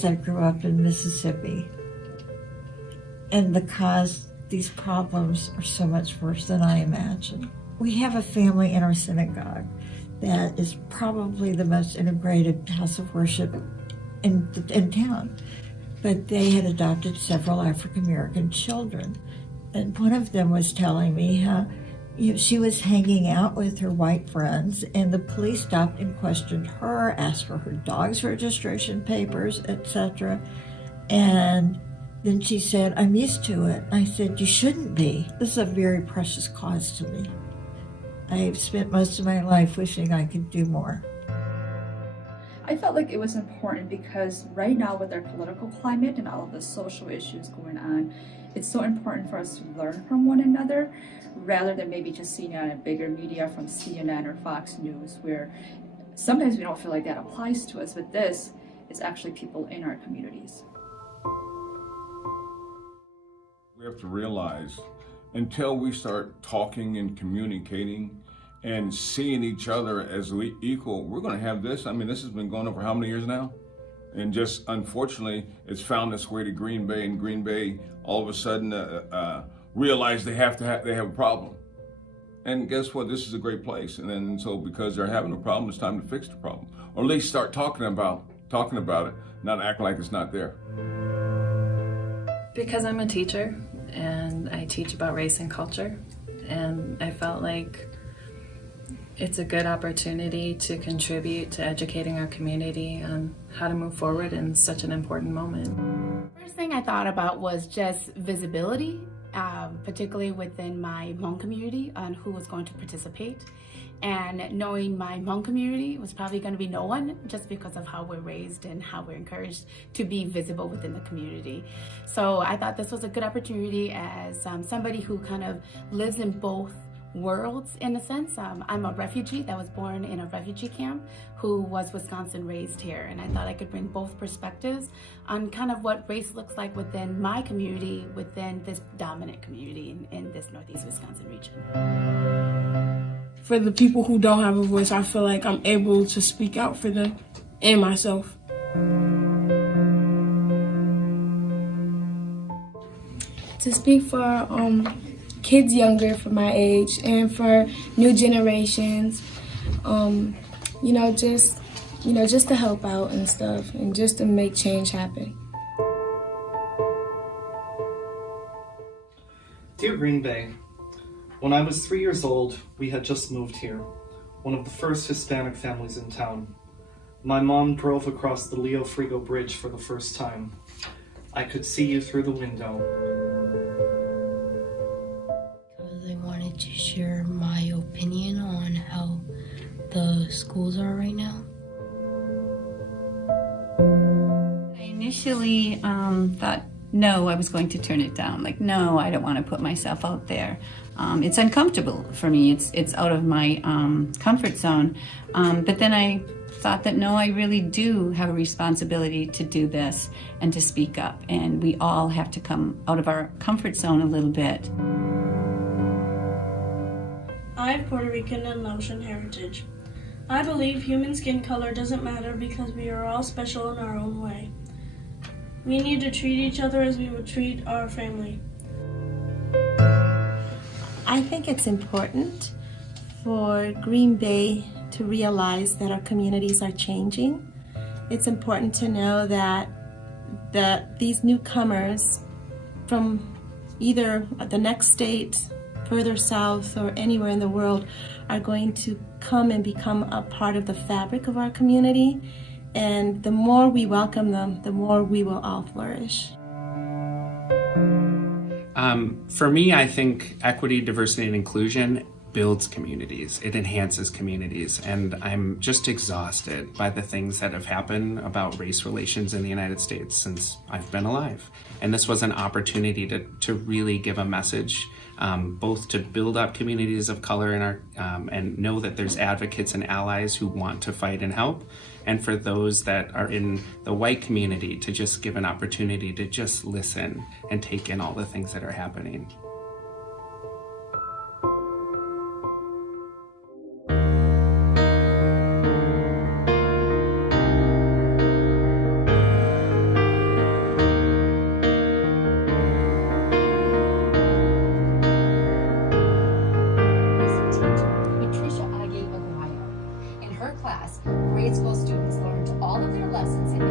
because I grew up in Mississippi, and these problems are so much worse than I imagined. We have a family in our synagogue that is probably the most integrated house of worship in town. But they had adopted several African American children. And one of them was telling me how she was hanging out with her white friends, and the police stopped and questioned her, asked for her dog's registration papers, etc. And then she said, "I'm used to it." I said, "You shouldn't be. This is a very precious cause to me. I've spent most of my life wishing I could do more." I felt like it was important because right now with our political climate and all of the social issues going on, it's so important for us to learn from one another rather than maybe just seeing it on a bigger media from CNN or Fox News, where sometimes we don't feel like that applies to us, but this is actually people in our communities. We have to realize until we start talking and communicating and seeing each other as equal, we're going to have this. I mean, this has been going on for how many years now? And just unfortunately, it's found its way to Green Bay, and Green Bay all of a sudden realize they have a problem. And guess what? This is a great place. And then so because they're having a problem, it's time to fix the problem, or at least start talking about it, not acting like it's not there. Because I'm a teacher and I teach about race and culture, and I felt like it's a good opportunity to contribute to educating our community on how to move forward in such an important moment. First thing I thought about was just visibility, particularly within my Hmong community on who was going to participate. And knowing my Hmong community was probably going to be no one, just because of how we're raised and how we're encouraged to be visible within the community. So I thought this was a good opportunity as somebody who kind of lives in both worlds in a sense. I'm a refugee that was born in a refugee camp who was Wisconsin raised here, and I thought I could bring both perspectives on kind of what race looks like within my community, within this dominant community in this Northeast Wisconsin region. For the people who don't have a voice, I feel like I'm able to speak out for them and myself. To speak for kids younger for my age and for new generations, just to help out and stuff and just to make change happen. Dear Green Bay, when I was 3 years old, we had just moved here, one of the first Hispanic families in town. My mom drove across the Leo Frigo Bridge for the first time. I could see you through the window. I wanted to share my opinion on how the schools are right now. I initially thought, no, I was going to turn it down. Like, no, I don't want to put myself out there. It's uncomfortable for me. It's out of my comfort zone. But then I thought that, no, I really do have a responsibility to do this and to speak up. And we all have to come out of our comfort zone a little bit. I have Puerto Rican and Laotian heritage. I believe human skin color doesn't matter because we are all special in our own way. We need to treat each other as we would treat our family. I think it's important for Green Bay to realize that our communities are changing. It's important to know that these newcomers from either the next state, further south, or anywhere in the world are going to come and become a part of the fabric of our community. And the more we welcome them, the more we will all flourish. For me, I think equity, diversity, and inclusion builds communities. It enhances communities. And I'm just exhausted by the things that have happened about race relations in the United States since I've been alive. And this was an opportunity to really give a message, both to build up communities of color in our, and know that there's advocates and allies who want to fight and help, and for those that are in the white community to just give an opportunity to just listen and take in all the things that are happening. lessons in